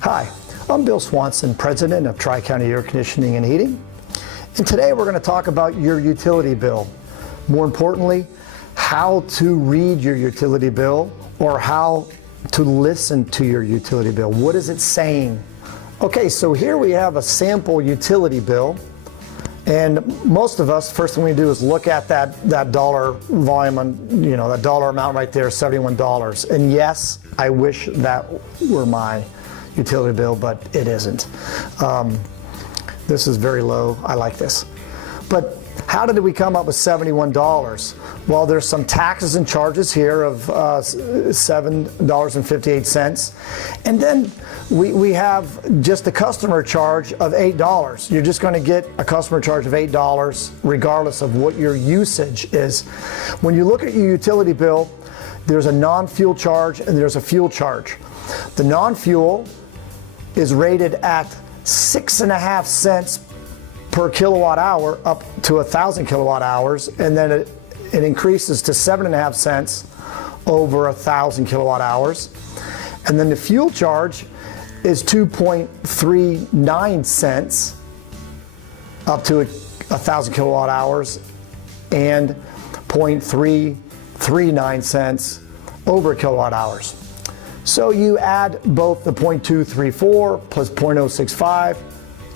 Hi, I'm Bill Swanson, President of Tri-County Air Conditioning and Heating. And today we're going to talk about your utility bill. More importantly, how to read your utility bill or how to listen to your utility bill. What is it saying? Okay, so here we have a sample utility bill. And most of us, first thing we do is look at that dollar volume, and that dollar amount right there, $71. And yes, I wish that were my utility bill, but it isn't. This is very low. I like this. But how did we come up with $71? Well, there's some taxes and charges here of $7.58. And then we have just the customer charge of $8. You're just going to get a customer charge of $8 regardless of what your usage is. When you look at your utility bill, there's a non-fuel charge and there's a fuel charge. The non-fuel is rated at 6.5 cents per kilowatt hour up to 1,000 kilowatt hours, and then it increases to 7.5 cents over 1,000 kilowatt hours. And then the fuel charge is 2.39 cents up to 1,000 kilowatt hours and 0.339 cents over kilowatt hours. So you add both the 0.234 plus 0.065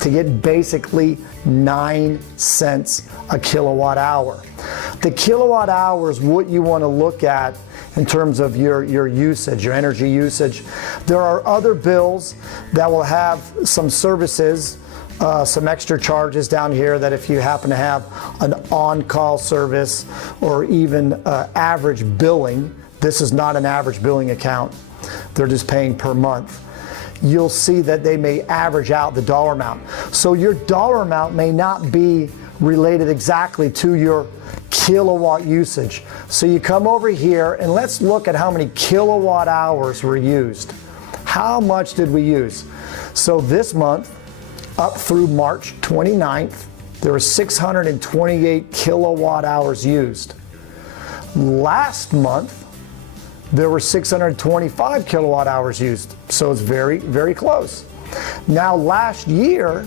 to get basically 9 cents a kilowatt hour. The kilowatt hour is what you want to look at in terms of your usage, your energy usage. There are other bills that will have some services, some extra charges down here that if you happen to have an on-call service or even average billing, this is not an average billing account. They're just paying per month. You'll see that they may average out the dollar amount. So your dollar amount may not be related exactly to your kilowatt usage. So you come over here and let's look at how many kilowatt hours were used. How much did we use? So this month, up through March 29th, there were 628 kilowatt hours used. Last month, there were 625 kilowatt hours used. So it's very, very close. Now last year,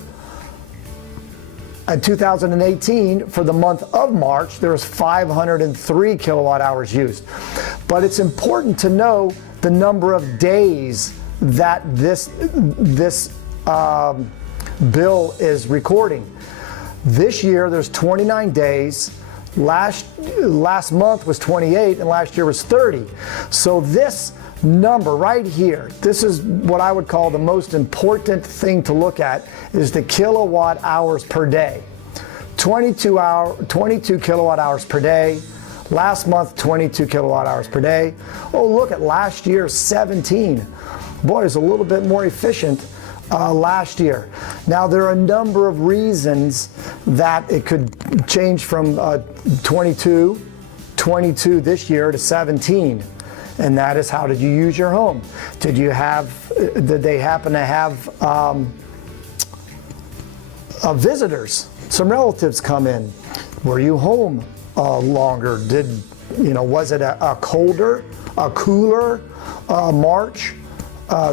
in 2018, for the month of March, there was 503 kilowatt hours used. But it's important to know the number of days that this bill is recording. This year, there's 29 days. Last month was 28 and last year was 30. So this number right here, this is what I would call the most important thing to look at, is the kilowatt hours per day. 22 kilowatt hours per day. Last month, 22 kilowatt hours per day. Oh, look at last year, 17. Boy, it's a little bit more efficient last year. Now, there are a number of reasons that it could change from 22 this year to 17. And that is, how did you use your home? Did they happen to have visitors, some relatives come in? Were you home longer? Was it a cooler March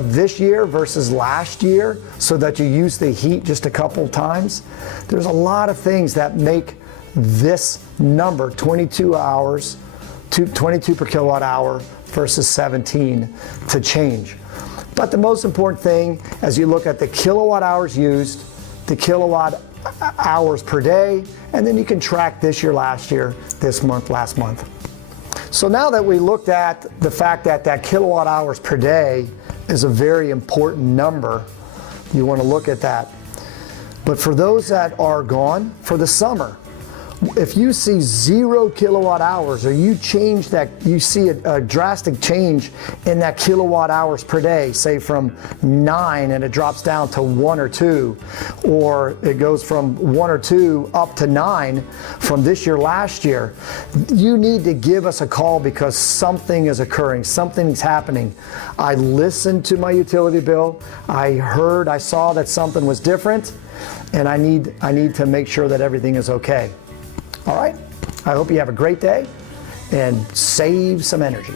this year versus last year, so that you use the heat just a couple times? There's a lot of things that make this number 22 per kilowatt hour versus 17 to change. But the most important thing, as you look at the kilowatt hours used, the kilowatt hours per day, and then you can track this year, last year, this month, last month. So now that we looked at the fact that kilowatt hours per day is a very important number, you want to look at that. But for those that are gone for the summer, if you see 0 kilowatt hours, or you change that, you see a drastic change in that kilowatt hours per day, say from 9 and it drops down to 1 or 2, or it goes from 1 or 2 up to 9 from this year, last year, you need to give us a call, because something is occurring, something's happening. I listened to my utility bill, I saw that something was different, and I need to make sure that everything is okay. All right, I hope you have a great day and save some energy.